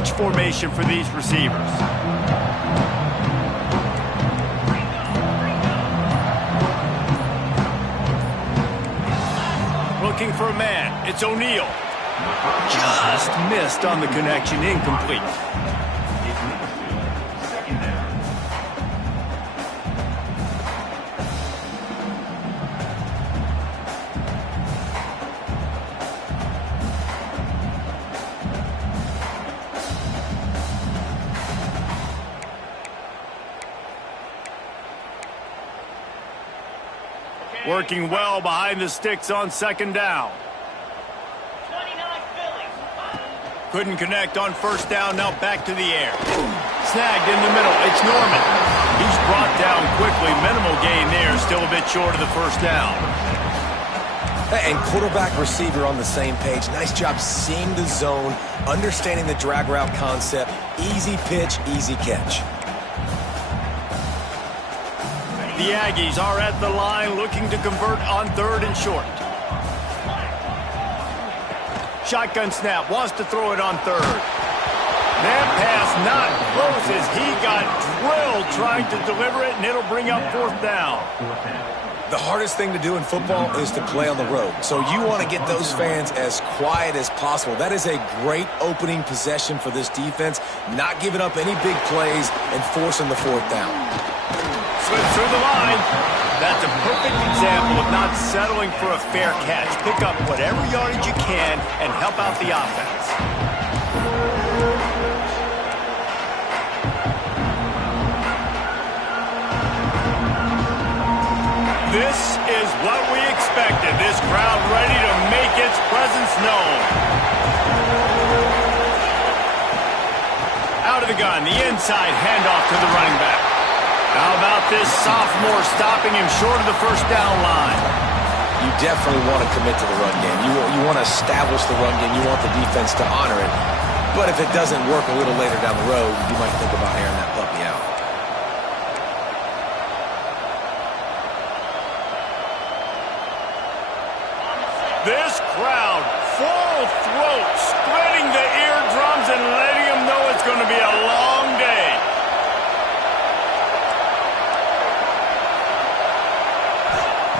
bunch formation for these receivers. Looking for a man. It's O'Neal. Just missed on the connection. Incomplete. Working well behind the sticks on second down. Couldn't connect on first down. Now back to the air. Snagged in the middle. It's Norman. He's brought down quickly. Minimal gain there. Still a bit short of the first down. And quarterback receiver on the same page. Nice job seeing the zone, understanding the drag route concept. Easy pitch, easy catch. The Aggies are at the line looking to convert on third and short. Shotgun snap, wants to throw it on third. That pass not close as he got drilled trying to deliver it, and it'll bring up fourth down. The hardest thing to do in football is to play on the road. So you want to get those fans as quiet as possible. That is a great opening possession for this defense, not giving up any big plays and forcing the fourth down. Slips through the line. That's a perfect example of not settling for a fair catch. Pick up whatever yardage you can and help out the offense. This is what we expected. This crowd ready to make its presence known. Out of the gun, the inside handoff to the running back. How about this sophomore stopping him short of the first down line? You definitely want to commit to the run game. You want to establish the run game. You want the defense to honor it. But if it doesn't work a little later down the road, you might think about airing that puppy out. This crowd, full throat, splitting the eardrums and letting them know it's going to be a long day.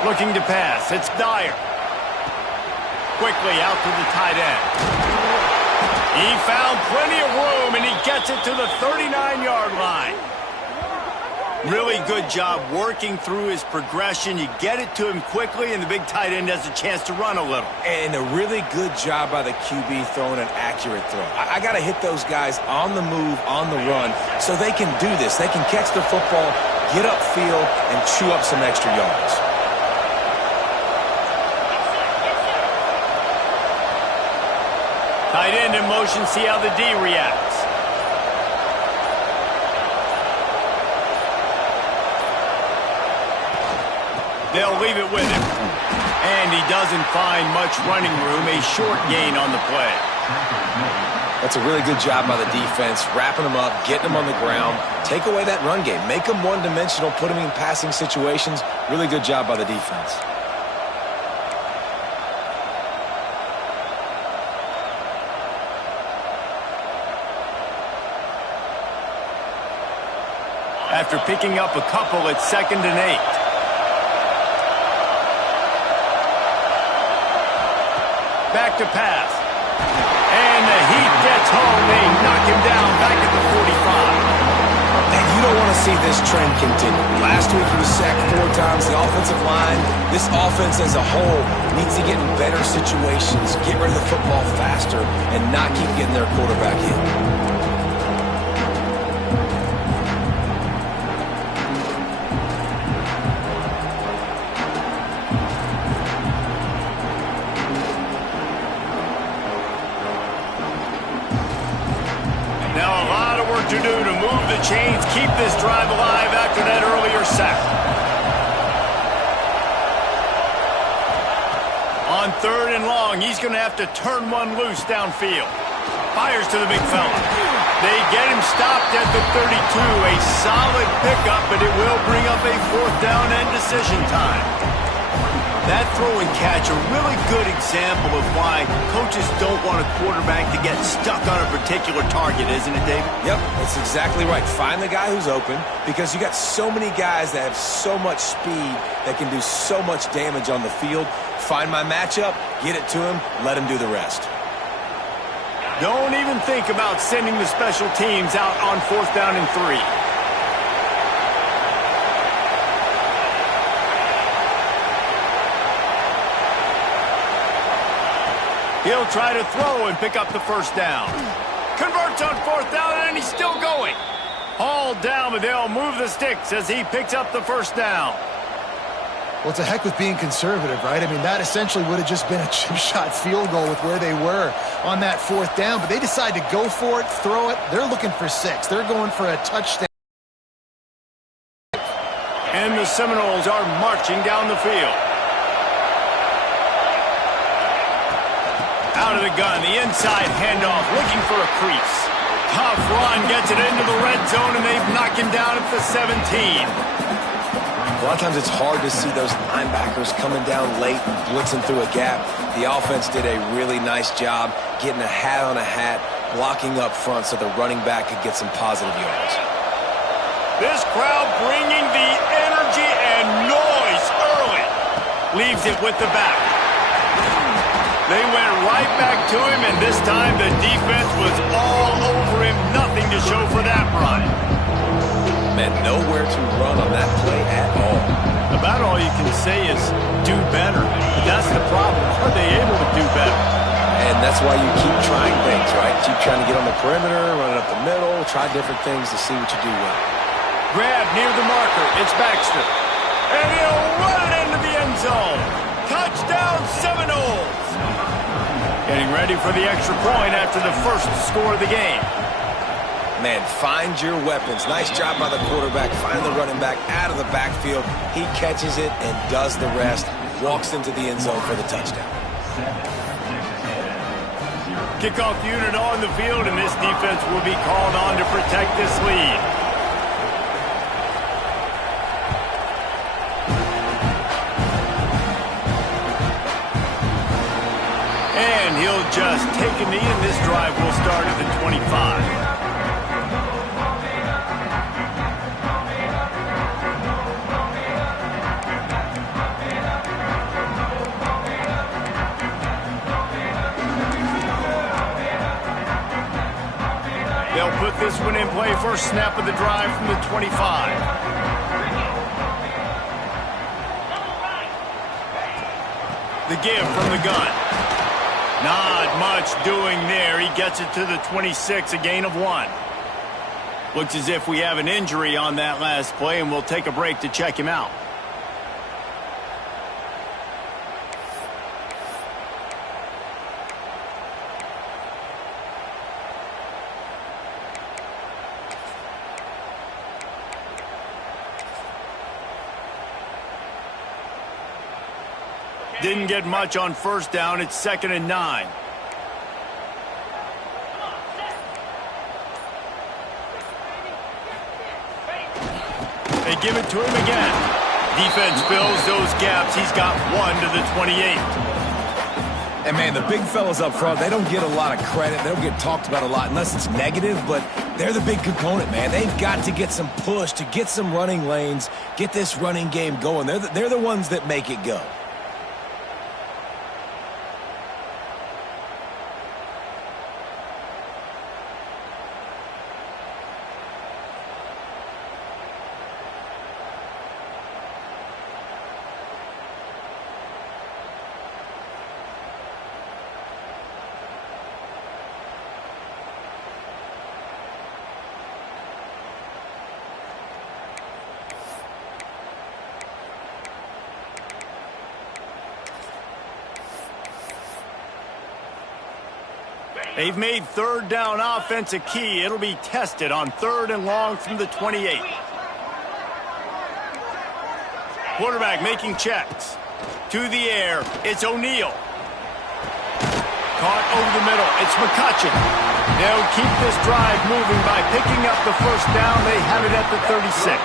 Looking to pass. It's Dyer. Quickly out to the tight end. He found plenty of room, and he gets it to the 39-yard line. Really good job working through his progression. You get it to him quickly, and the big tight end has a chance to run a little. And a really good job by the QB throwing an accurate throw. I got to hit those guys on the move, on the run, so they can do this. They can catch the football, get upfield, and chew up some extra yards. Tight end in motion, see how the D reacts. They'll leave it with him. And he doesn't find much running room, a short gain on the play. That's a really good job by the defense, wrapping them up, getting them on the ground. Take away that run game. Make them one-dimensional, put them in passing situations. Really good job by the defense. After picking up a couple, it's 2nd and 8. Back to pass. And the heat gets home. They knock him down back at the 45. And you don't want to see this trend continue. Last week he was sacked 4 times. The offensive line, this offense as a whole, needs to get in better situations, get rid of the football faster, and not keep getting their quarterback hit. To do to move the chains, keep this drive alive after that earlier sack. On 3rd and long, he's going to have to turn one loose downfield. Fires to the big fella. They get him stopped at the 32. A solid pickup, but it will bring up a 4th down and decision time. That throw and catch, a really good example of why coaches don't want a quarterback to get stuck on a particular target, isn't it, David? Yep, that's exactly right. Find the guy who's open, because you got so many guys that have so much speed that can do so much damage on the field. Find my matchup, get it to him, let him do the rest. Don't even think about sending the special teams out on 4th down and 3. He'll try to throw and pick up the first down. Converts on 4th down, and he's still going. Hauled down, but they'll move the sticks as he picks up the first down. Well, it's a heck with being conservative, right? I mean, that essentially would have just been a chip-shot field goal with where they were on that 4th down. But they decide to go for it, throw it. They're looking for 6. They're going for a touchdown. And the Seminoles are marching down the field. Out of the gun, the inside handoff, looking for a crease. Tough run, gets it into the red zone, and they've knocked him down at the 17. A lot of times it's hard to see those linebackers coming down late and blitzing through a gap. The offense did a really nice job getting a hat on a hat, blocking up front so the running back could get some positive yards. This crowd bringing the energy and noise early. Leaves it with the back. They went right back to him, and this time the defense was all over him. Nothing to show for that run. Man, nowhere to run on that play at all. About all you can say is do better. But that's the problem. Are they able to do better? And that's why you keep trying things, right? Keep trying to get on the perimeter, run it up the middle, try different things to see what you do well. Grab near the marker. It's Baxter. And he'll run it into the end zone. Touchdown, Seminoles. Getting ready for the extra point after the first score of the game. Man, find your weapons. Nice job by the quarterback. Find the running back out of the backfield. He catches it and does the rest. Walks into the end zone for the touchdown. Kickoff unit on the field, and this defense will be called on to protect this lead. And he'll just take a knee, and this drive will start at the 25. They'll put this one in play. First snap of the drive from the 25. The give from the gun. Not much doing there. He gets it to the 26, a gain of 1. Looks as if we have an injury on that last play, and we'll take a break to check him out. Didn't get much on first down. It's 2nd and 9. They give it to him again. Defense fills those gaps. He's got 1 to the 28. And, man, the big fellas up front, they don't get a lot of credit. They don't get talked about a lot unless it's negative, but they're the big component, man. They've got to get some push, to get some running lanes, get this running game going. They're the ones that make it go. They've made 3rd down offense a key. It'll be tested on 3rd and long from the 28. Quarterback making checks. To the air. It's O'Neal. Caught over the middle. It's McCutcheon. They'll keep this drive moving by picking up the first down. They have it at the 36.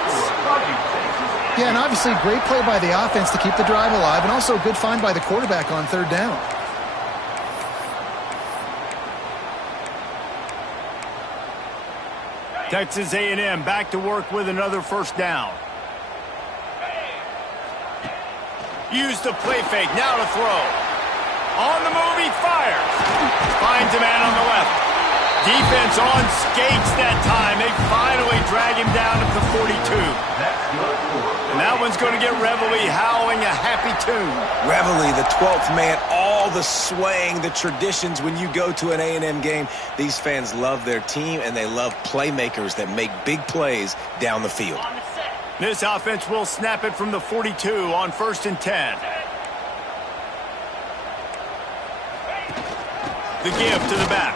Yeah, and obviously great play by the offense to keep the drive alive, and also a good find by the quarterback on third down. Texas A&M back to work with another first down. Use the play fake, now to throw. On the move, he fires. Finds a man on the left. Defense on skates that time. They finally drag him down at the 42. And that one's going to get Reveille howling a happy tune. Reveille, the 12th man, all the swaying, the traditions when you go to an A&M game. These fans love their team, and they love playmakers that make big plays down the field. This offense will snap it from the 42 on 1st and 10. The give to the back.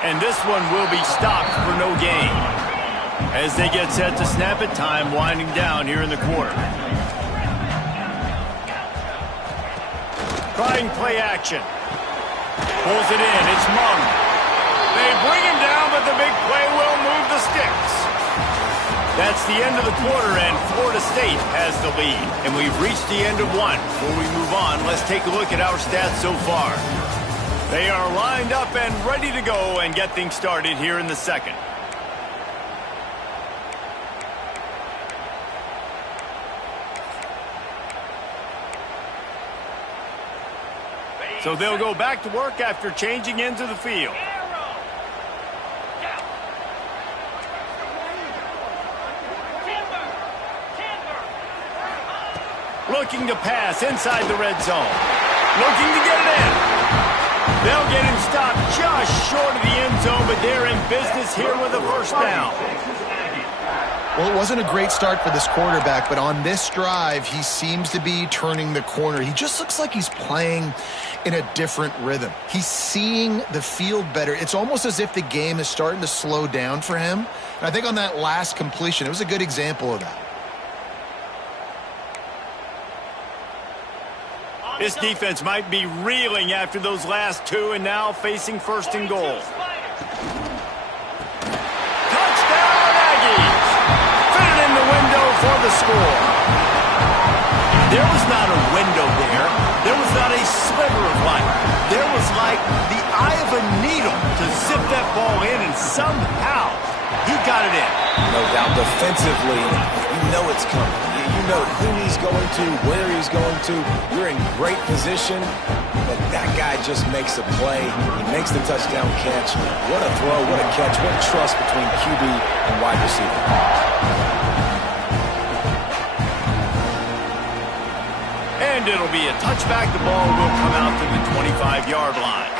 And this one will be stopped for no gain. As they get set to snap it, time winding down here in the quarter. Trying play action. Pulls it in. It's Mung. They bring him down, but the big play will move the sticks. That's the end of the quarter, and Florida State has the lead. And we've reached the end of one. Before we move on, let's take a look at our stats so far. They are lined up and ready to go and get things started here in the second. So they'll go back to work after changing into the field. Looking to pass inside the red zone. Looking to get it in. They'll get him stopped just short of the end zone, but they're in business here with a first down. Well, it wasn't a great start for this quarterback, but on this drive, he seems to be turning the corner. He just looks like he's playing in a different rhythm. He's seeing the field better. It's almost as if the game is starting to slow down for him. And I think on that last completion, it was a good example of that. This defense might be reeling after those last two and now facing 1st and goal. Touchdown, Aggies! Fit it in the window for the score. There was not a window there. There was not a sliver of light. There was like the eye of a needle to zip that ball in, and somehow he got it in. No doubt defensively, you know it's coming. You know who he's going to, where he's going to. You're in great position, but that guy just makes a play. He makes the touchdown catch. What a throw, what a catch, what trust between QB and wide receiver. And it'll be a touchback. The ball will come out to the 25-yard line.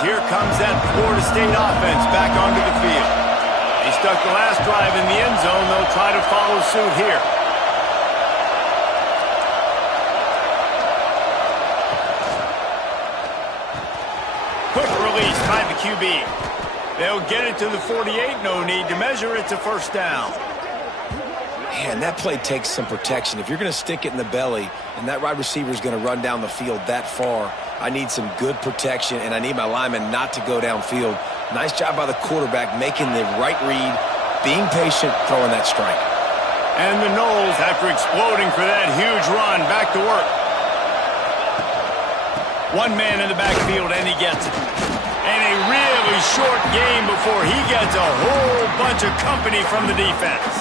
Here comes that Florida State offense back onto the field. They stuck the last drive in the end zone. They'll try to follow suit here. Quick release by the QB. They'll get it to the 48. No need to measure. It's a first down. Man, that play takes some protection. If you're going to stick it in the belly and that wide receiver is going to run down the field that far, I need some good protection, and I need my lineman not to go downfield. Nice job by the quarterback making the right read, being patient, throwing that strike. And the Noles, after exploding for that huge run, back to work. One man in the backfield, and he gets it. And a really short game before he gets a whole bunch of company from the defense.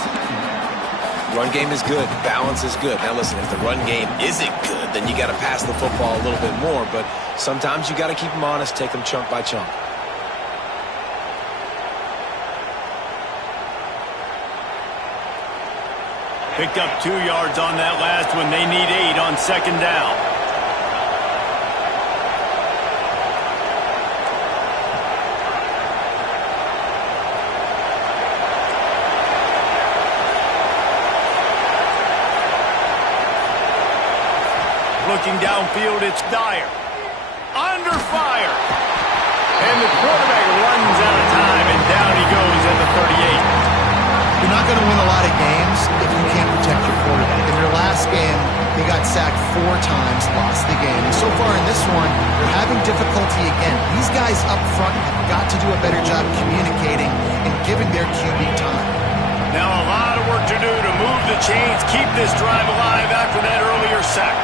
Run game is good. Balance is good. Now listen, if the run game isn't good, then you got to pass the football a little bit more. But sometimes you got to keep them honest, take them chunk by chunk. Picked up 2 yards on that last one. They need 8 on 2nd down. Looking downfield, it's Dyer. Under fire. And the quarterback runs out of time, and down he goes at the 38. You're not going to win a lot of games if you can't protect your quarterback. In their last game, he got sacked 4 times, lost the game. And so far in this one, they're having difficulty again. These guys up front have got to do a better job communicating and giving their QB time. Now a lot of work to do to move the chains, keep this drive alive after that earlier sack.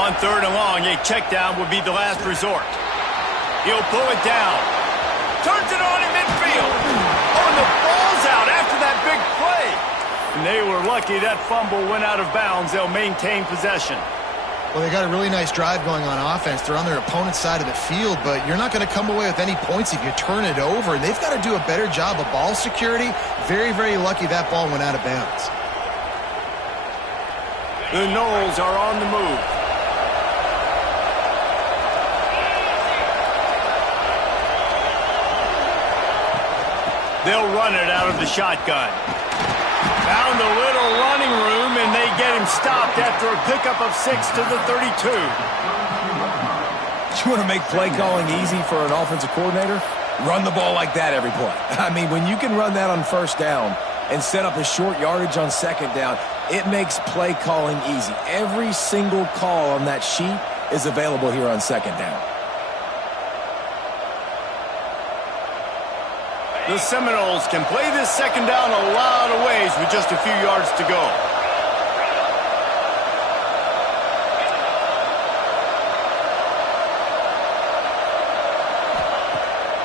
On 3rd and long, a check down would be the last resort. He'll pull it down. Turns it on in midfield. Oh, and the ball's out after that big play. And they were lucky that fumble went out of bounds. They'll maintain possession. Well, they got a really nice drive going on offense. They're on their opponent's side of the field, but you're not going to come away with any points if you turn it over. And they've got to do a better job of ball security. Very, very lucky that ball went out of bounds. The Knowles are on the move. They'll run it out of the shotgun. Found a little running room, and they get him stopped after a pickup of 6 to the 32. You want to make play calling easy for an offensive coordinator? Run the ball like that every play. I mean, when you can run that on 1st down and set up a short yardage on 2nd down, it makes play calling easy. Every single call on that sheet is available here on 2nd down. The Seminoles can play this 2nd down a lot of ways with just a few yards to go.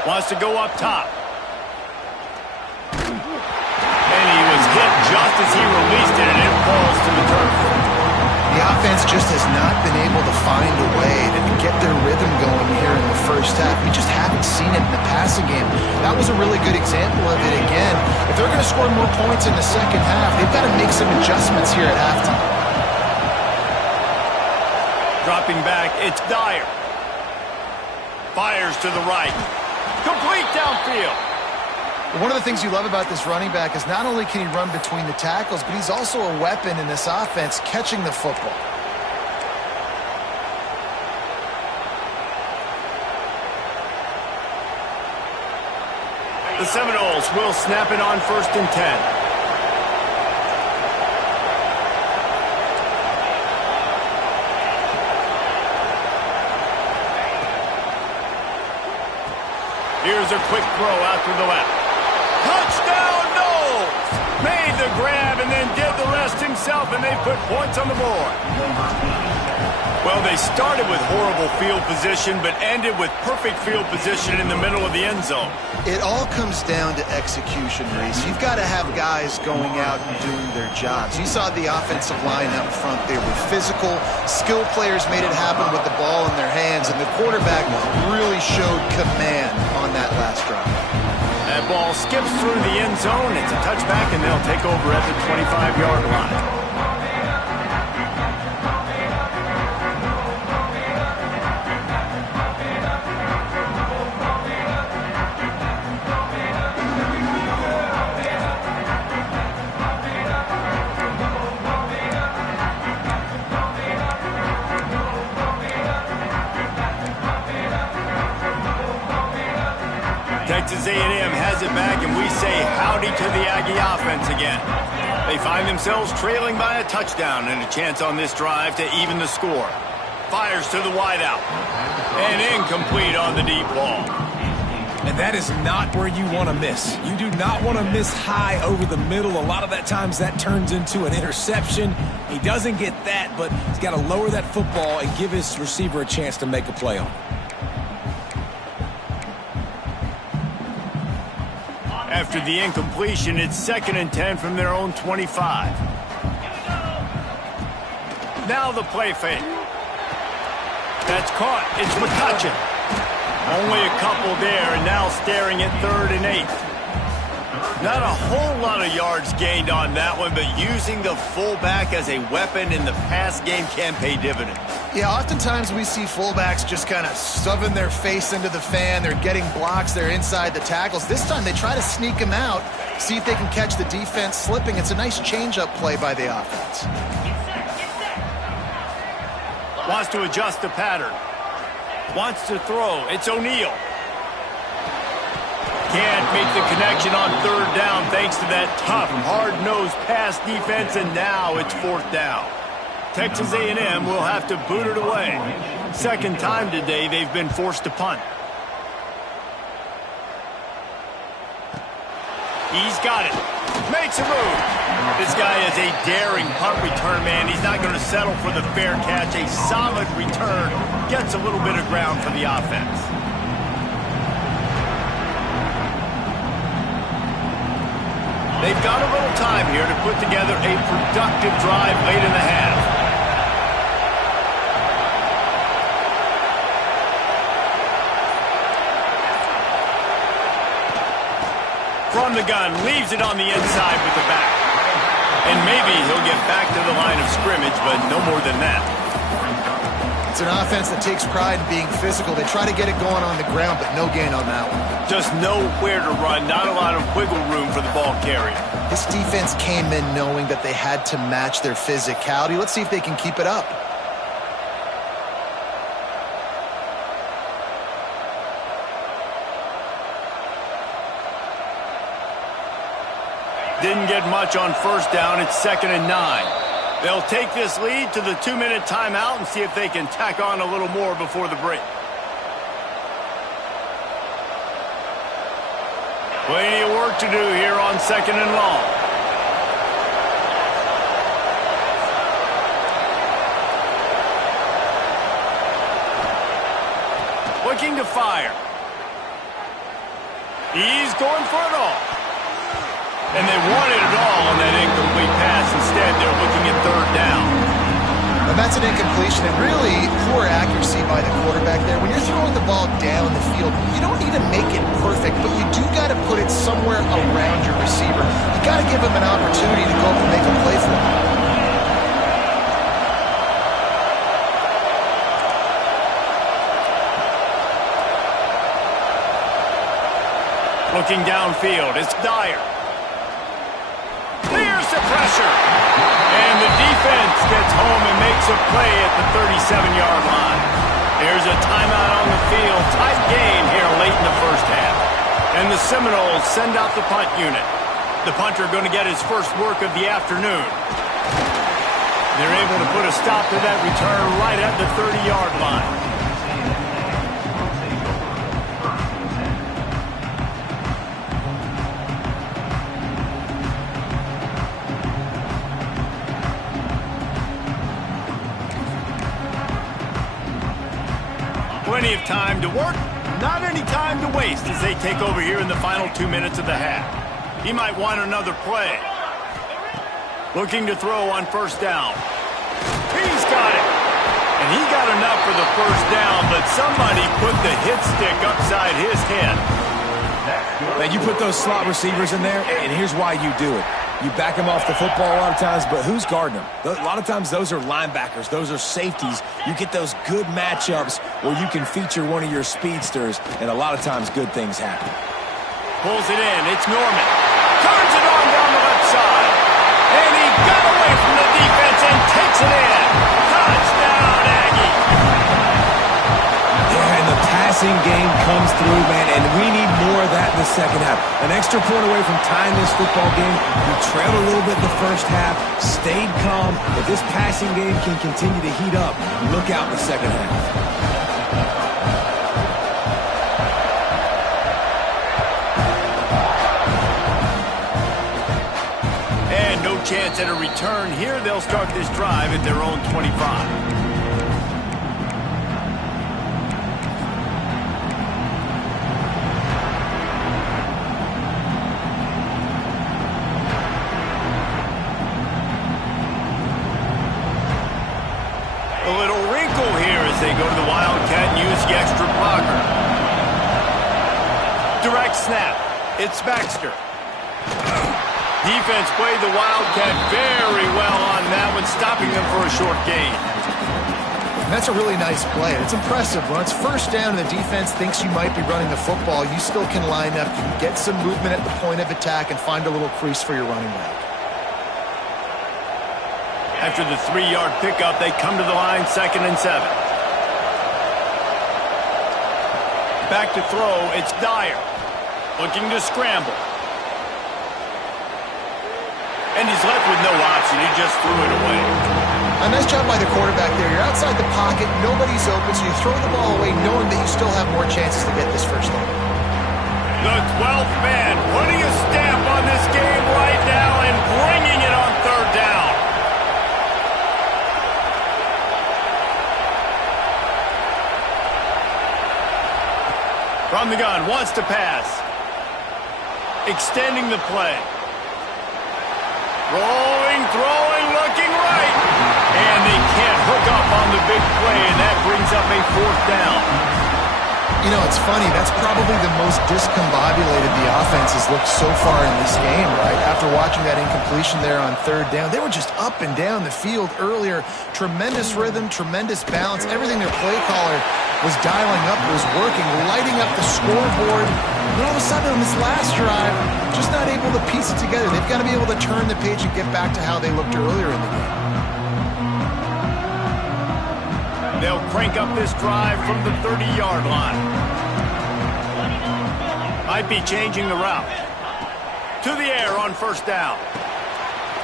Wants to go up top. And he was hit just as he released it, and it falls to the turf. The offense just has not been able to find a way to get their rhythm going here in the 1st half. We just haven't seen it in the passing game. That was a really good example of it again. If they're going to score more points in the 2nd half, they've got to make some adjustments here at halftime. Dropping back, it's Dyer. Fires to the right. Complete downfield. One of the things you love about this running back is not only can he run between the tackles, but he's also a weapon in this offense catching the football. The Seminoles will snap it on 1st and 10. Here's a quick throw out to the left. Touchdown, Knowles! Made the grab and then did the rest himself, and they put points on the board. Well, they started with horrible field position, but ended with perfect field position in the middle of the end zone. It all comes down to execution, Reese. You've got to have guys going out and doing their jobs. You saw the offensive line up front. They were physical. Skilled players made it happen with the ball in their hands, and the quarterback really showed command on that last drive. That ball skips through the end zone. It's a touchback, and they'll take over at the 25-yard line. Texas A&M has it back, and we say howdy to the Aggie offense again. They find themselves trailing by a touchdown and a chance on this drive to even the score. Fires to the wideout. And incomplete on the deep ball. And that is not where you want to miss. You do not want to miss high over the middle. A lot of that times that turns into an interception. He doesn't get that, but he's got to lower that football and give his receiver a chance to make a play on it. After the incompletion, it's 2nd and 10 from their own 25. Now the play fake. That's caught. It's McCutcheon. Only a couple there, and now staring at 3rd and 8. Not a whole lot of yards gained on that one, but using the fullback as a weapon in the pass game can pay dividends. Yeah, oftentimes we see fullbacks just kind of shoving their face into the fan. They're getting blocks. They're inside the tackles. This time they try to sneak him out, see if they can catch the defense slipping. It's a nice change-up play by the offense. Wants to adjust the pattern. Wants to throw. It's O'Neal. Can't make the connection on third down thanks to that tough, hard-nosed pass defense, and now it's fourth down. Texas A&M will have to boot it away. Second time today they've been forced to punt. He's got it. Makes a move. This guy is a daring punt return man. He's not going to settle for the fair catch. A solid return. Gets a little bit of ground for the offense. They've got a little time here to put together a productive drive late in the half. From the gun, leaves it on the inside with the back. And maybe he'll get back to the line of scrimmage, but no more than that. It's an offense that takes pride in being physical. They try to get it going on the ground, but no gain on that one. Just nowhere to run, not a lot of wiggle room for the ball carrier. This defense came in knowing that they had to match their physicality. Let's see if they can keep it up. Didn't get much on first down. It's 2nd and 9. They'll take this lead to the 2-minute timeout and see if they can tack on a little more before the break. Plenty of work to do here on 2nd and long. Looking to fire. He's going for it all. And they wanted it all on that incomplete pass. Instead, they're looking at third down. And that's an incompletion, and really poor accuracy by the quarterback there. When you're throwing the ball down the field, you don't need to make it perfect, but you do got to put it somewhere around your receiver. You got to give him an opportunity to go up and make a play for him. Looking downfield, it's Dyer. Clears the pressure. And the defense gets home and makes a play at the 37-yard line. Here's a timeout on the field. Tight game here late in the first half. And the Seminoles send out the punt unit. The punter going to get his first work of the afternoon. They're able to put a stop to that return right at the 30-yard line. Plenty of time to work, not any time to waste as they take over here in the final 2 minutes of the half. He might want another play. Looking to throw on first down. He's got it. And he got enough for the first down, but somebody put the hit stick upside his head. Man, you put those slot receivers in there, and here's why you do it. You back them off the football a lot of times, but who's guarding them? A lot of times those are linebackers. Those are safeties. You get those good matchups where you can feature one of your speedsters, and a lot of times good things happen. Pulls it in. It's Norman. Turns it on down the left side. And he got away from the defense and takes it in. Touchdown, Aggie. Yeah, and the passing game comes through, man, and we need more of that in the second half. An extra point away from tying this football game. We trailed a little bit in the first half, stayed calm. If this passing game can continue to heat up, look out in the second half. And no chance at a return here. They'll start this drive at their own 25. A little wrinkle here as they go to the Wildcat and use the extra blocker. Direct snap. It's Baxter. Defense played the Wildcat very well on that one, stopping them for a short gain. And that's a really nice play. It's impressive. When it's first down and the defense thinks you might be running the football, you still can line up, you can get some movement at the point of attack and find a little crease for your running back. After the 3-yard pickup, they come to the line, 2nd and 7. Back to throw, it's Dyer. Looking to scramble. And he's left with no option. He just threw it away. A nice job by the quarterback there. You're outside the pocket. Nobody's open, so you throw the ball away knowing that you still have more chances to get this first down. The 12th man putting a stamp on this game right now and bringing it on third down. From the gun, wants to pass. Extending the play. Rolling, throwing, looking right. And they can't hook up on the big play, and that brings up a fourth down. You know, it's funny. That's probably the most discombobulated the offense has looked so far in this game, right? After watching that incompletion there on third down, they were just up and down the field earlier. Tremendous rhythm, tremendous balance. Everything their play caller was dialing up was working, lighting up the scoreboard. And all of a sudden on this last drive, just not able to piece it together. They've got to be able to turn the page and get back to how they looked earlier in the game. They'll crank up this drive from the 30-yard line. Might be changing the route. To the air on first down.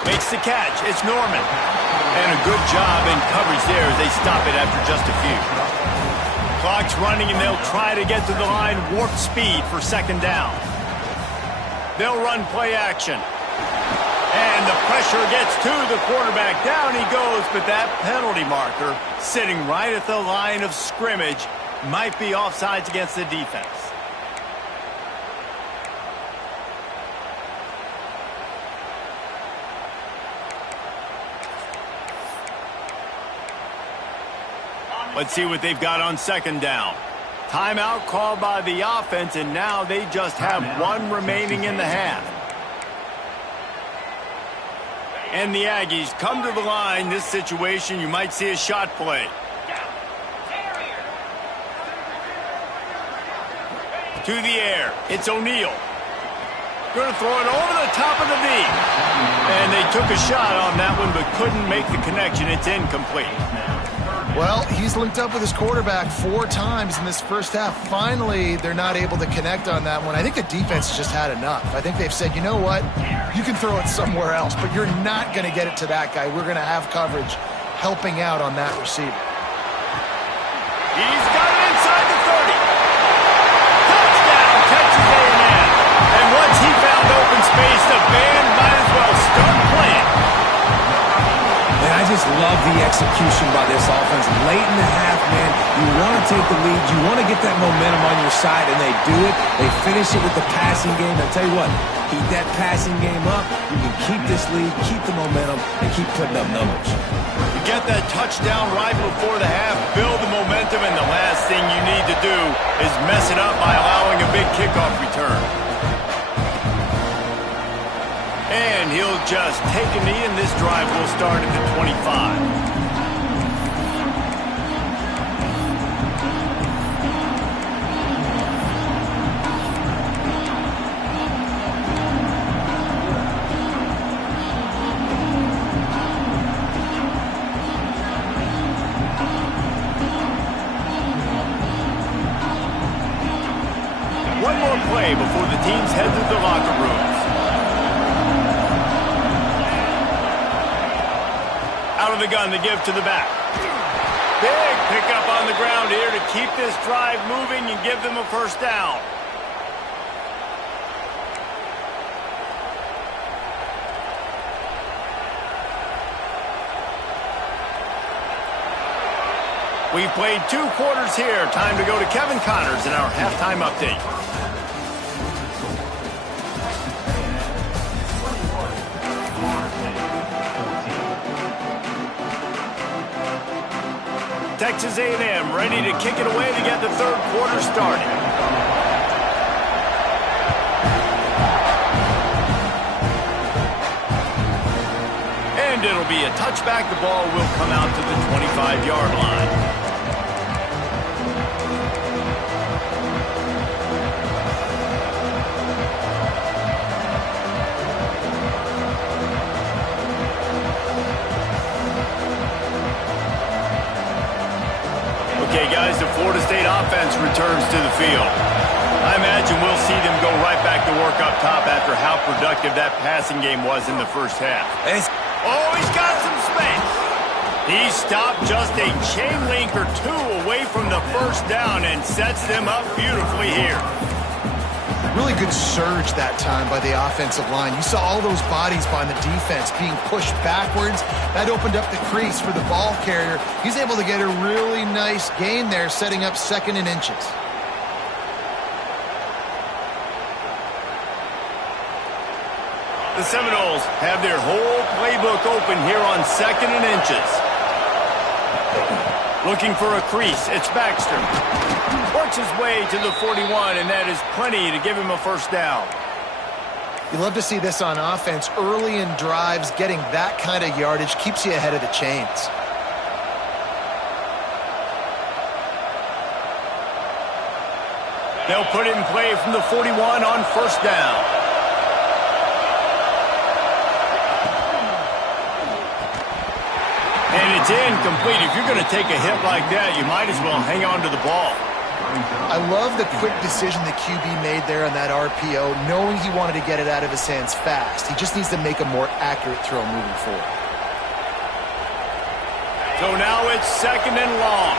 Makes the catch. It's Norman. And a good job in coverage there as they stop it after just a few. Clock's running, and they'll try to get to the line warp speed for second down. They'll run play action. And the pressure gets to the quarterback. Down he goes, but that penalty marker sitting right at the line of scrimmage might be offsides against the defense. Let's see what they've got on second down. Timeout called by the offense, and now they just have one remaining in the half. And the Aggies come to the line. This situation, you might see a shot play. To the air. It's O'Neal. Going to throw it over the top of the knee. And they took a shot on that one, but couldn't make the connection. It's incomplete. Well, he's linked up with his quarterback 4 times in this first half. Finally, they're not able to connect on that one. I think the defense just had enough. I think they've said, you know what? You can throw it somewhere else, but you're not going to get it to that guy. We're going to have coverage helping out on that receiver. He's got it inside the 30. Touchdown, Texas A&M. And once he found open space, the band might as well start playing. And I just love the execution by this offense. Late in the half, man, you want to take the lead. You want to get that momentum on your side, and they do it. They finish it with the passing game. I tell you what, keep that passing game up. You can keep this lead, keep the momentum, and keep putting up numbers. You get that touchdown right before the half, build the momentum, and the last thing you need to do is mess it up by allowing a big kickoff return. And he'll just take a knee, and this drive will start at the 25. One more play before the teams head to the locker rooms. Out of the gun, the give to the back. Big pickup on the ground here to keep this drive moving and give them a first down. We've played 2 quarters here. Time to go to Kevin Connors in our halftime update. Texas A&M ready to kick it away to get the third quarter started. And it'll be a touchback. The ball will come out to the 25-yard line. Okay, guys, the Florida State offense returns to the field. I imagine we'll see them go right back to work up top after how productive that passing game was in the first half. Oh, he's got some space. He stopped just a chain link or two away from the first down and sets them up beautifully here. Really good surge that time by the offensive line. You saw all those bodies by the defense being pushed backwards. That opened up the crease for the ball carrier. He's able to get a really nice gain there, setting up 2nd and inches. The Seminoles have their whole playbook open here on 2nd and inches. Looking for a crease. It's Baxter. Works his way to the 41, and that is plenty to give him a first down. You love to see this on offense. Early in drives, getting that kind of yardage keeps you ahead of the chains. They'll put it in play from the 41 on first down. And it's incomplete. If you're going to take a hit like that, you might as well hang on to the ball. I love the quick decision the QB made there on that RPO, knowing he wanted to get it out of his hands fast. He just needs to make a more accurate throw moving forward. So now it's 2nd and long.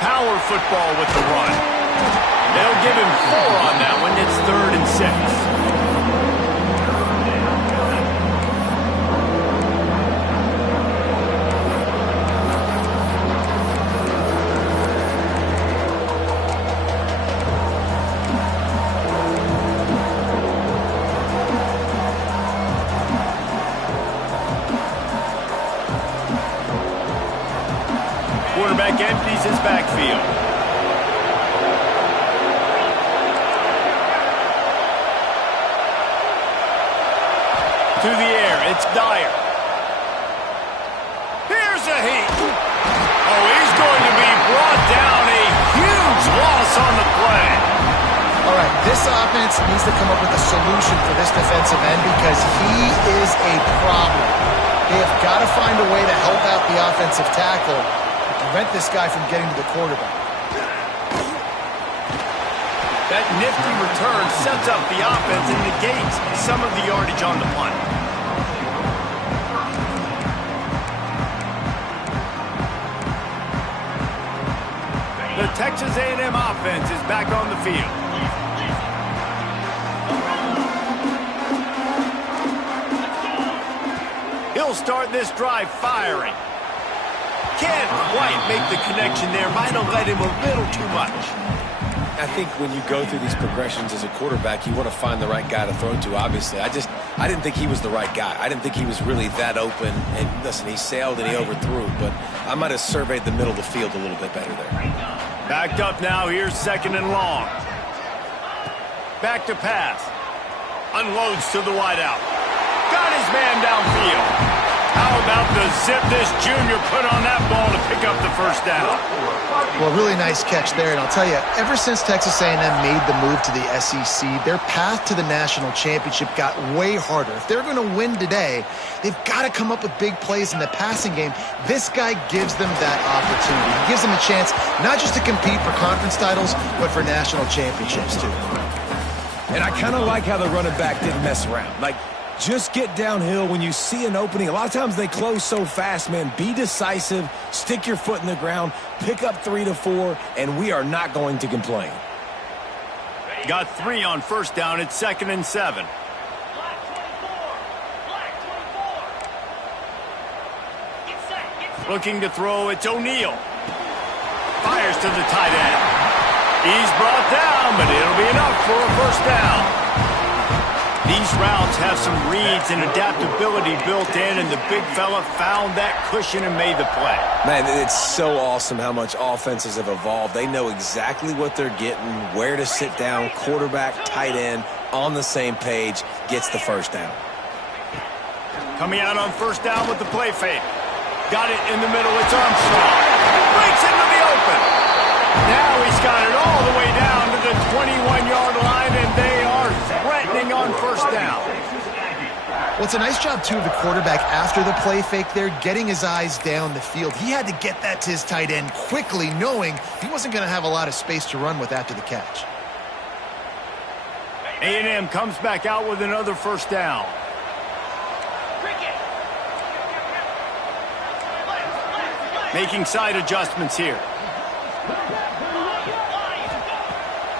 Power football with the run. They'll give him 4 on that one. It's 3rd and 6. Quarterback empties his backfield. To the air, it's Dyer. Here's a heat. Oh, he's going to be brought down. A huge loss on the play. All right, this offense needs to come up with a solution for this defensive end because he is a problem. They have got to find a way to help out the offensive tackle to prevent this guy from getting to the quarterback. That nifty return sets up the offense and negates some of the yardage on the punt. The Texas A&M offense is back on the field. He'll start this drive firing. Can't quite make the connection there. Might have led him a little too much. I think when you go through these progressions as a quarterback, you want to find the right guy to throw to, obviously. I didn't think he was the right guy. I didn't think he was really that open. And listen, he sailed and he overthrew, but I might have surveyed the middle of the field a little bit better there. Backed up now, here's 2nd and long. Back to pass. Unloads to the wideout. Got his man downfield. How about the zip this junior put on that ball to pick up the first down? Well, really nice catch there. And I'll tell you, ever since Texas A&M made the move to the SEC, their path to the national championship got way harder. If they're going to win today, they've got to come up with big plays in the passing game. This guy gives them that opportunity. He gives them a chance not just to compete for conference titles, but for national championships, too. And I kind of like how the running back didn't mess around. Like, just get downhill when you see an opening. A lot of times they close so fast, man. Be decisive, stick your foot in the ground, pick up 3 to 4, and we are not going to complain. Got 3 on first down. It's 2nd and 7. Looking to throw, it's O'Neal. Fires to the tight end. He's brought down, but it'll be enough for a first down. These routes have some reads and adaptability built in, and the big fella found that cushion and made the play. Man, it's so awesome how much offenses have evolved. They know exactly what they're getting, where to sit down, quarterback, tight end, on the same page, gets the first down. Coming out on first down with the play fake. Got it in the middle, it's Armstrong. Breaks into the open. Now he's got it all the way down to the 21-yard line, and they are threatening on first down. Well, it's a nice job, too, of the quarterback after the play fake there, getting his eyes down the field. He had to get that to his tight end quickly, knowing he wasn't going to have a lot of space to run with after the catch. A&M comes back out with another first down. Making side adjustments here.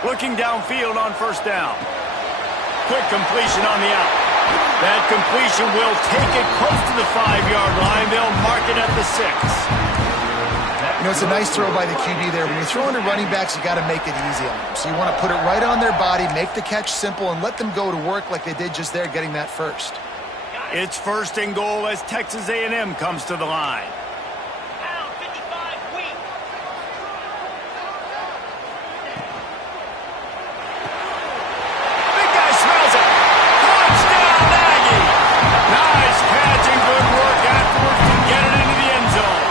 Looking downfield on first down. Quick completion on the out. That completion will take it close to the 5-yard line. They'll mark it at the 6. You know, it's a nice throw by the QB there. When you're throwing to running backs, you got to make it easy on them. So you want to put it right on their body, make the catch simple, and let them go to work like they did just there, getting that first. It's first and goal as Texas A&M comes to the line. Big guy smells it. Touchdown, Aggie. Nice catch and good work afterwards to get it into the end zone.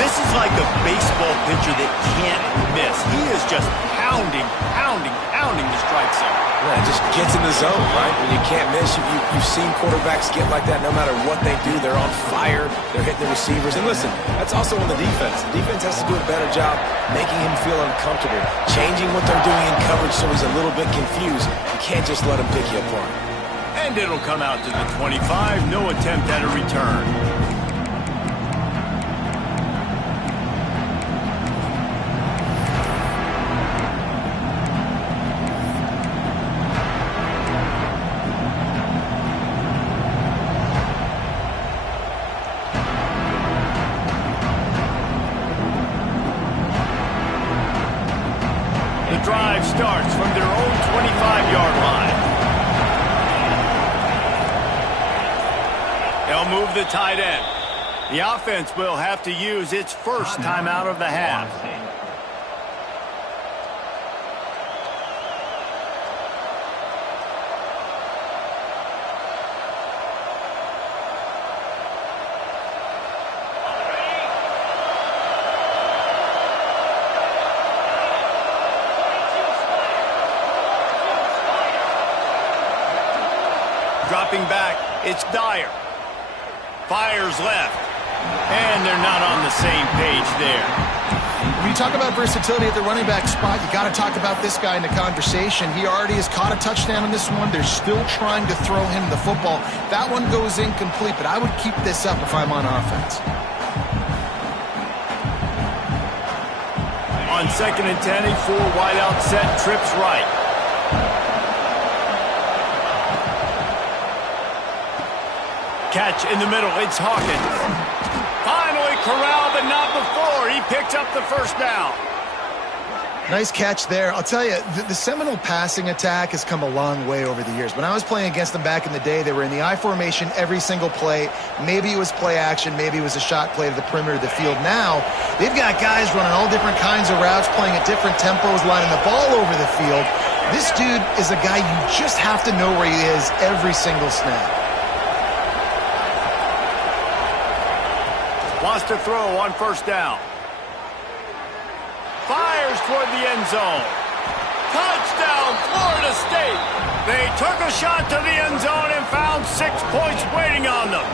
This is like a baseball pitcher that can't miss. He is just pounding the strike zone. Yeah, it just gets in the zone, right? When you can't miss, you've seen quarterbacks get like that no matter what they do. They're on fire. They're hitting the receivers. And listen, that's also on the defense. The defense has to do a better job making him feel uncomfortable, changing what they're doing in coverage so he's a little bit confused. You can't just let him pick you apart. And it'll come out to the 25. No attempt at a return. The drive starts from their own 25-yard line. They'll move the tight end. The offense will have to use its first timeout of the half. Dropping back, it's Dyer. Fires left. And they're not on the same page there. When you talk about versatility at the running back spot, you got to talk about this guy in the conversation. He already has caught a touchdown on this one. They're still trying to throw him the football. That one goes incomplete, but I would keep this up if I'm on offense. On 2nd and 10, a 4 wide out set, trips right. Catch in the middle, it's Hawkins. Finally corralled, but not before. He picks up the first down. Nice catch there. I'll tell you, the Seminole passing attack has come a long way over the years. When I was playing against them back in the day, they were in the I formation every single play. Maybe it was play action, maybe it was a shot play to the perimeter of the field. Now, they've got guys running all different kinds of routes, playing at different tempos, lining the ball over the field. This dude is a guy you just have to know where he is every single snap. Wants to throw on first down. Fires toward the end zone. Touchdown, Florida State. They took a shot to the end zone and found 6 points waiting on them.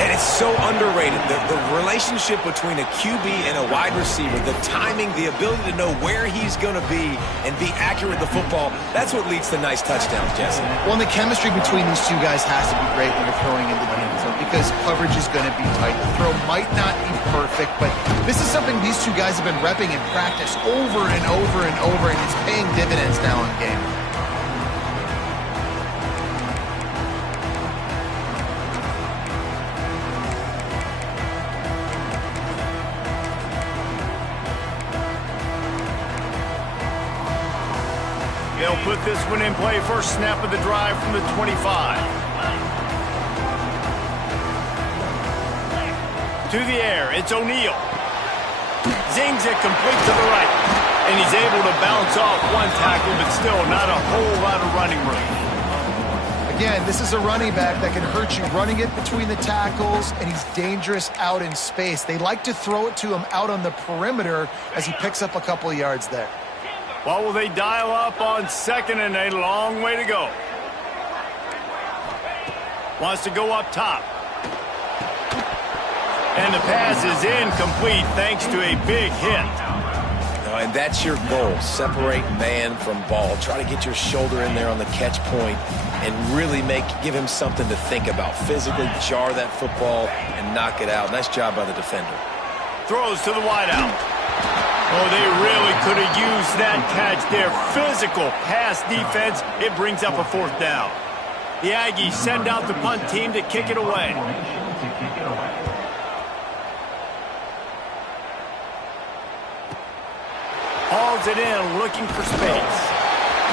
And it's so underrated. The relationship between a QB and a wide receiver, the timing, the ability to know where he's going to be and be accurate with the football, that's what leads to nice touchdowns, Jesse. Well, and the chemistry between these two guys has to be great when you're throwing into the end zone because coverage is going to be tight. The throw might not be perfect, but this is something these two guys have been repping in practice over and over and over, and it's paying dividends now in game. They'll put this one in play. First snap of the drive from the 25. To the air, it's O'Neal. Zings it complete to the right. And he's able to bounce off one tackle, but still not a whole lot of running room. Again, this is a running back that can hurt you running it between the tackles, and he's dangerous out in space. They like to throw it to him out on the perimeter as he picks up a couple of yards there. Well, will they dial up on second and a long way to go? Wants to go up top. And the pass is incomplete thanks to a big hit. And that's your goal. Separate man from ball. Try to get your shoulder in there on the catch point and really give him something to think about. Physically jar that football and knock it out. Nice job by the defender. Throws to the wideout. Oh, they really could have used that catch there. Physical pass defense. It brings up a 4th down. The Aggies send out the punt team to kick it away. Hauls it in, looking for space.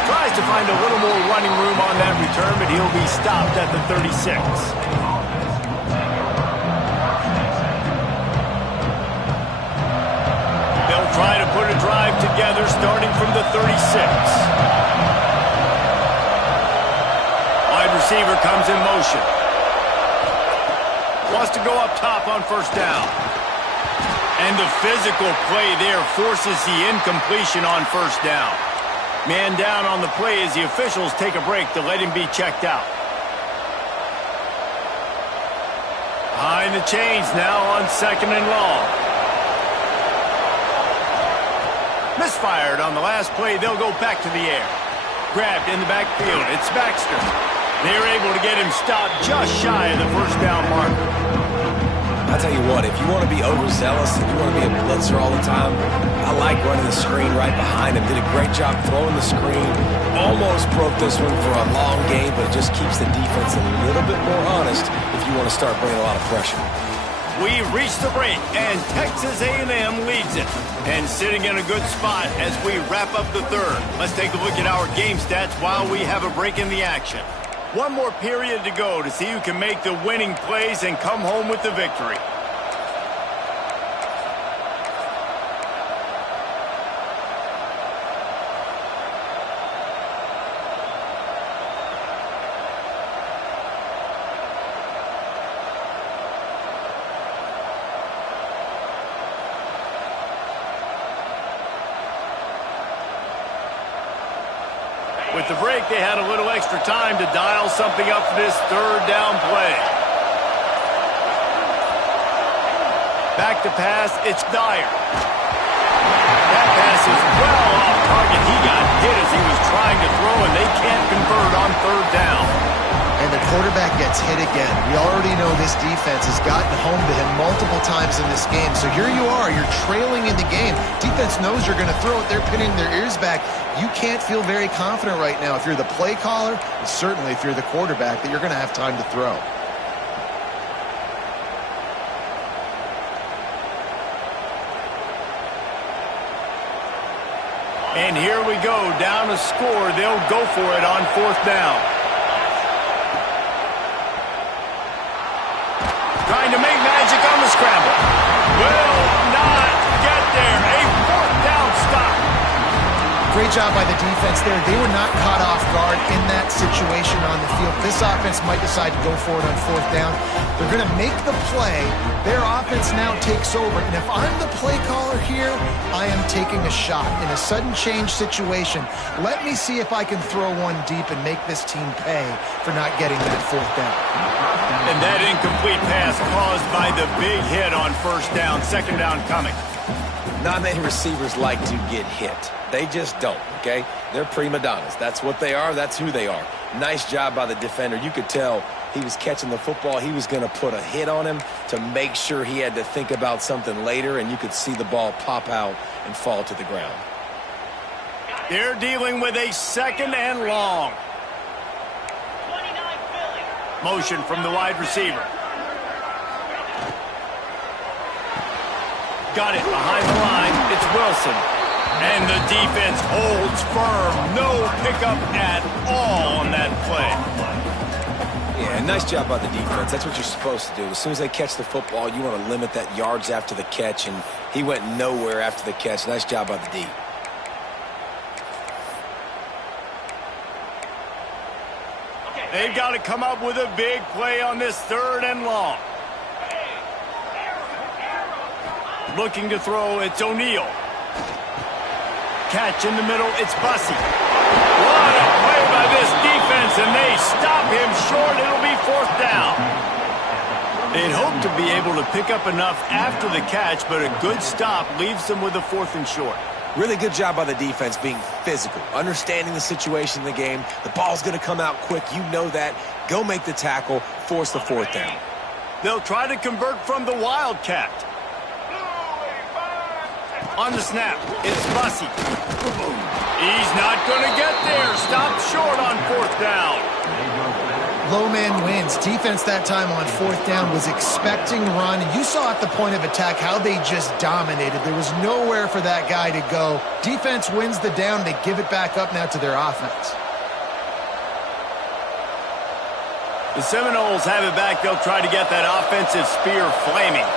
Tries to find a little more running room on that return, but he'll be stopped at the 36. They'll try to put a drive together starting from the 36. Wide receiver comes in motion. Wants to go up top on 1st down. And the physical play there forces the incompletion on 1st down. Man down on the play as the officials take a break to let him be checked out. Behind the chains now on 2nd and long. Misfired on the last play. They'll go back to the air. Grabbed in the backfield. It's Baxter. They're able to get him stopped just shy of the 1st down marker. I'll tell you what, if you want to be overzealous, if you want to be a blitzer all the time, I like running the screen right behind him. Did a great job throwing the screen. Almost broke this one for a long game, but it just keeps the defense a little bit more honest if you want to start bringing a lot of pressure. We've reached the break, and Texas A&M leads it. And sitting in a good spot as we wrap up the 3rd. Let's take a look at our game stats while we have a break in the action. One more period to go to see who can make the winning plays and come home with the victory. With the break, they had a little extra time to dial something up for this 3rd down play. Back to pass, it's Dyer. That pass is well off target. He got hit as he was trying to throw, and they can't convert on 3rd down. And the quarterback gets hit again. We already know this defense has gotten home to him multiple times in this game. So here you are, you're trailing in the game. Defense knows you're going to throw it. They're pinning their ears back. You can't feel very confident right now if you're the play caller, and certainly if you're the quarterback, that you're going to have time to throw. And here we go, down a score. They'll go for it on 4th down. Trying to make magic on the scramble. Will not get there. A 4th down stop. Great job by the defense there. They were not caught off guard in that situation on the field. This offense might decide to go for it on 4th down. They're going to make the play. Their offense now takes over. And if I'm the play caller here, I am taking a shot in a sudden change situation. Let me see if I can throw one deep and make this team pay for not getting that 4th down. And that incomplete pass caused by the big hit on 1st down. 2nd down coming. Not many receivers like to get hit. They just don't, okay? They're prima donnas. That's what they are. That's who they are. Nice job by the defender. You could tell he was catching the football. He was going to put a hit on him to make sure he had to think about something later, and you could see the ball pop out and fall to the ground. They're dealing with a 2nd and long. Motion from the wide receiver. Got it behind the line. It's Wilson. And the defense holds firm. No pickup at all on that play. Yeah, nice job by the defense. That's what you're supposed to do. As soon as they catch the football, you want to limit that yards after the catch, and he went nowhere after the catch. Nice job by the D. They've got to come up with a big play on this 3rd and long. Looking to throw, it's O'Neal. Catch in the middle, it's Bussey. What a play by this defense. defense, and they stop him short. It'll be 4th down. They'd hoped to be able to pick up enough after the catch, but a good stop leaves them with a 4th and short. Really good job by the defense being physical, understanding the situation in the game. The ball's going to come out quick. You know that. Go make the tackle, force the 4th down. They'll try to convert from the Wildcat. On the snap, it's Bussey. He's not going to get there. Stopped short on 4th down. Low man wins. Defense that time on 4th down was expecting run. You saw at the point of attack how they just dominated. There was nowhere for that guy to go. Defense wins the down. They give it back up now to their offense. The Seminoles have it back. They'll try to get that offensive spear flaming.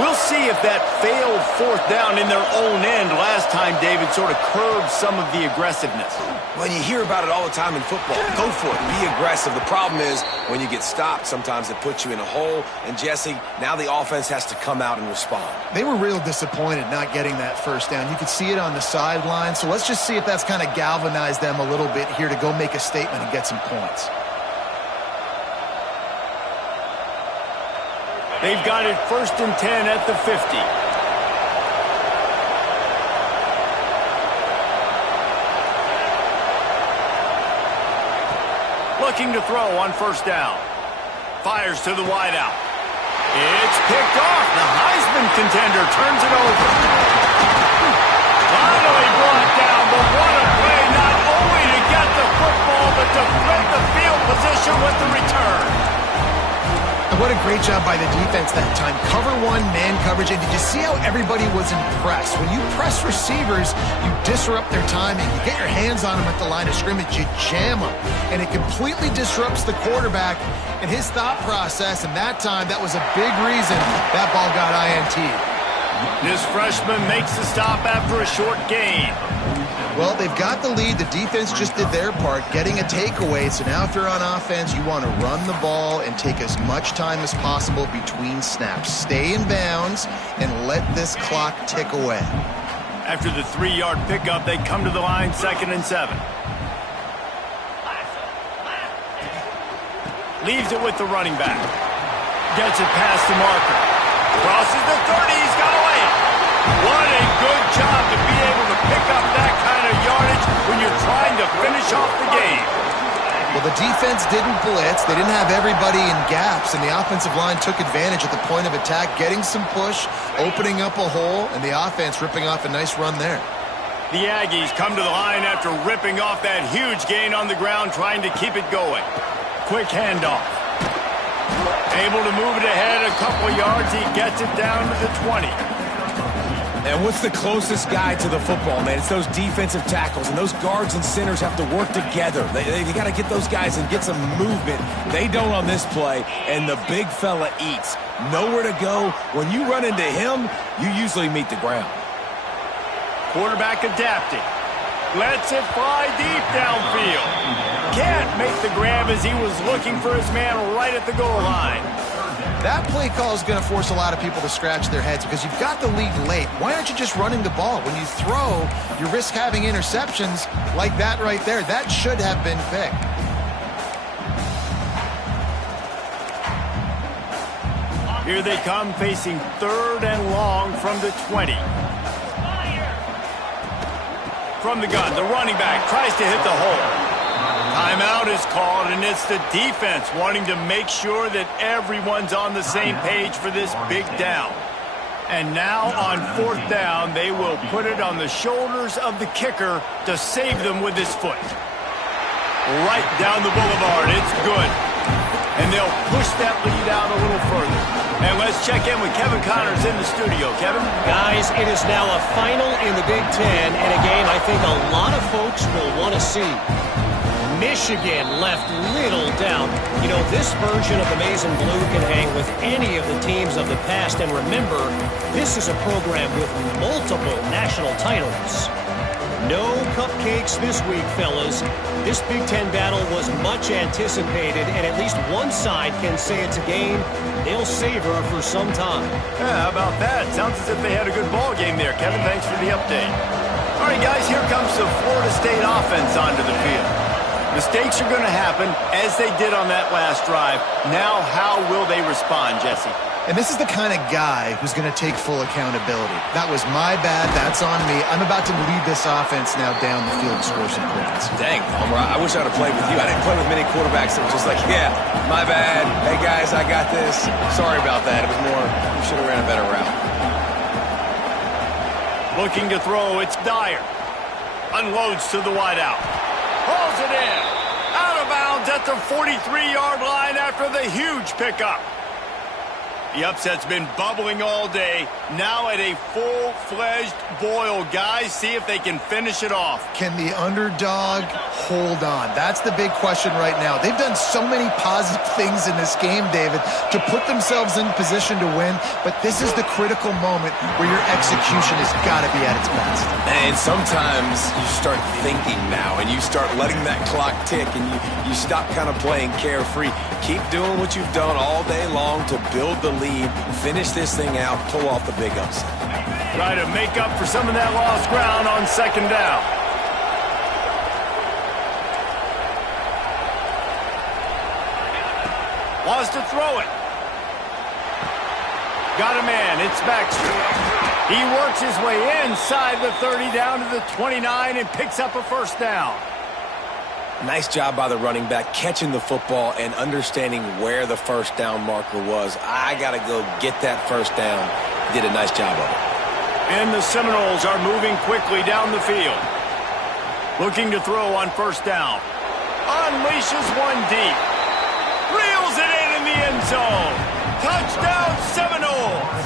We'll see if that failed 4th down in their own end last time, David, sort of curbed some of the aggressiveness. Well, you hear about it all the time in football. Go for it. Be aggressive. The problem is when you get stopped, sometimes it puts you in a hole. And, Jesse, now the offense has to come out and respond. They were real disappointed not getting that 1st down. You could see it on the sideline. So let's just see if that's kind of galvanized them a little bit here to go make a statement and get some points. They've got it 1st and 10 at the 50. Looking to throw on 1st down. Fires to the wideout. It's picked off. The Heisman contender turns it over. Finally brought down, but what a play, not only to get the football, but to flip the field position with the return. And what a great job by the defense that time. Cover 1, man coverage, and did you see how everybody was impressed? When you press receivers, you disrupt their timing. You get your hands on them at the line of scrimmage, you jam them, and it completely disrupts the quarterback and his thought process, and that time, that was a big reason that ball got INT'd. This freshman makes the stop after a short gain. Well, they've got the lead. The defense just did their part, getting a takeaway. So now if you're on offense, you want to run the ball and take as much time as possible between snaps. Stay in bounds and let this clock tick away. After the 3-yard pickup, they come to the line 2nd and 7. Leaves it with the running back. Gets it past the marker. Crosses the 30. He's got a layup. What a good job to be able to pick up that kind of yardage when you're trying to finish off the game. Well, the defense didn't blitz. They didn't have everybody in gaps, and the offensive line took advantage at the point of attack, getting some push, opening up a hole, and the offense ripping off a nice run there. The Aggies come to the line after ripping off that huge gain on the ground, trying to keep it going. Quick handoff. Able to move it ahead a couple yards. He gets it down to the 20. And what's the closest guy to the football, man? It's those defensive tackles, and those guards and centers have to work together. They got to get those guys and get some movement. They don't on this play, and the big fella eats. Nowhere to go. When you run into him, you usually meet the ground. Quarterback adapting. Lets it fly deep downfield. Can't make the grab as he was looking for his man right at the goal line. That play call is going to force a lot of people to scratch their heads because you've got the lead late. Why aren't you just running the ball? When you throw, you risk having interceptions like that right there. That should have been picked. Here they come, facing 3rd and long from the 20. From the gun, the running back tries to hit the hole. Timeout is called, and it's the defense wanting to make sure that everyone's on the same page for this big down. And now on 4th down, they will put it on the shoulders of the kicker to save them with his foot. Right down the boulevard, it's good. And they'll push that lead out a little further. And let's check in with Kevin Connors in the studio. Kevin? Guys, it is now a final in the Big Ten, and a game I think a lot of folks will want to see. Michigan left little doubt. You know, this version of the Maize and Blue can hang with any of the teams of the past. And remember, this is a program with multiple national titles. No cupcakes this week, fellas. This Big Ten battle was much anticipated, and at least one side can say it's a game they'll savor for some time. Yeah, how about that? Sounds as if they had a good ball game there. Kevin, thanks for the update. All right, guys, here comes the Florida State offense onto the field. Mistakes are going to happen, as they did on that last drive. Now, how will they respond, Jesse? And this is the kind of guy who's going to take full accountability. That was my bad. That's on me. I'm about to lead this offense now down the field and score some points. Dang, Palmer, I wish I'd have played with you. I didn't play with many quarterbacks that were just like, yeah, my bad. Hey, guys, I got this. Sorry about that. It was more, we should have ran a better route. Looking to throw, it's Dyer. Unloads to the wideout. Hauls it in. Out of bounds at the 43-yard line after the huge pickup. The upset's been bubbling all day. Now at a full-fledged boil. Guys, see if they can finish it off. Can the underdog hold on? That's the big question right now. They've done so many positive things in this game, David, to put themselves in position to win, but this is the critical moment where your execution has got to be at its best. And sometimes you start thinking now, and you start letting that clock tick, and you stop kind of playing carefree. Keep doing what you've done all day long to build the lead, finish this thing out, pull off the big upset. Try to make up for some of that lost ground on second down. Wants to throw it. Got a man. It's Baxter. He works his way inside the 30 down to the 29 and picks up a first down. Nice job by the running back catching the football and understanding where the first down marker was. I got to go get that first down. Did a nice job of it. And the Seminoles are moving quickly down the field. Looking to throw on first down. Unleashes one deep. Reels it in the end zone. Touchdown Seminoles.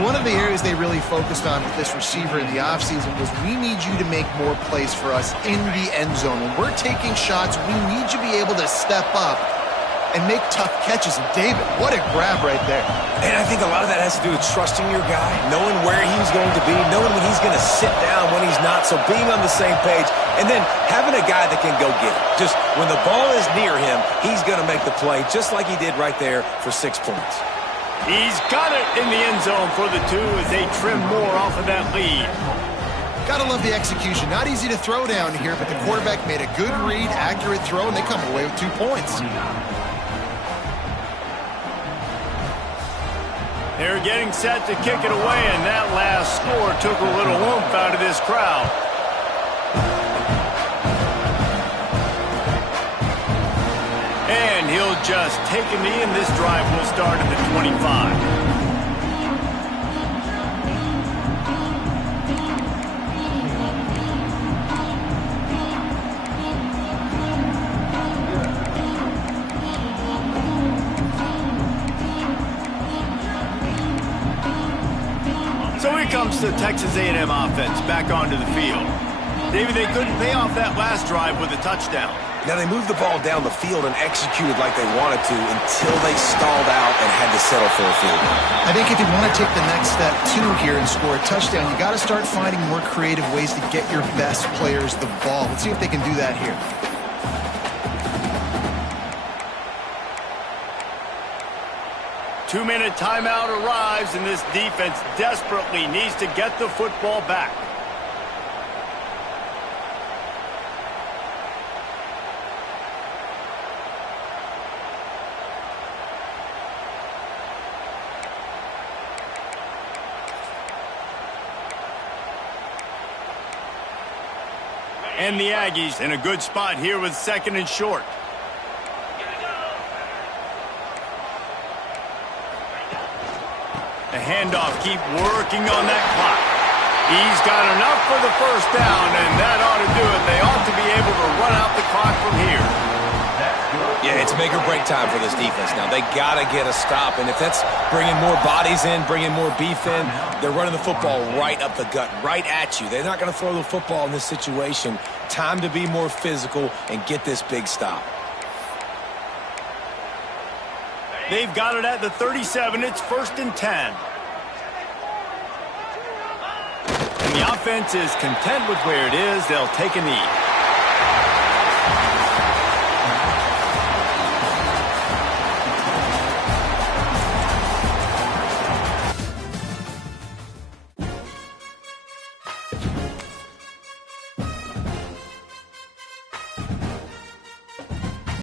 One of the areas they really focused on with this receiver in the offseason was we need you to make more plays for us in the end zone. When we're taking shots, we need you to be able to step up and make tough catches. And David, what a grab right there. And I think a lot of that has to do with trusting your guy, knowing where he's going to be, knowing when he's going to sit down, when he's not. So being on the same page, and then having a guy that can go get it. Just when the ball is near him, he's going to make the play, just like he did right there for 6 points. He's got it in the end zone for the 2 as they trim more off of that lead. Gotta love the execution. Not easy to throw down here, but the quarterback made a good read, accurate throw, and they come away with 2 points. They're getting set to kick it away, and that last score took a little oomph out of this crowd. And he'll just take a knee, and this drive will start at the 25. So here comes the Texas A&M offense back onto the field. David, they couldn't pay off that last drive with a touchdown. Now, they moved the ball down the field and executed like they wanted to until they stalled out and had to settle for a field goal. I think if you want to take the next step, too, here and score a touchdown, you got to start finding more creative ways to get your best players the ball. Let's see if they can do that here. Two-minute timeout arrives, and this defense desperately needs to get the football back. And the Aggies in a good spot here with second and short. The handoff, keep working on that clock. He's got enough for the first down, and that ought to do it. They ought to be able to run out the clock from here. Yeah, it's make or break time for this defense now. They got to get a stop, and if that's bringing more bodies in, bringing more beef in, they're running the football right up the gut, right at you. They're not going to throw the football in this situation. Time to be more physical and get this big stop. They've got it at the 37. It's 1st and 10. And the offense is content with where it is. They'll take a knee.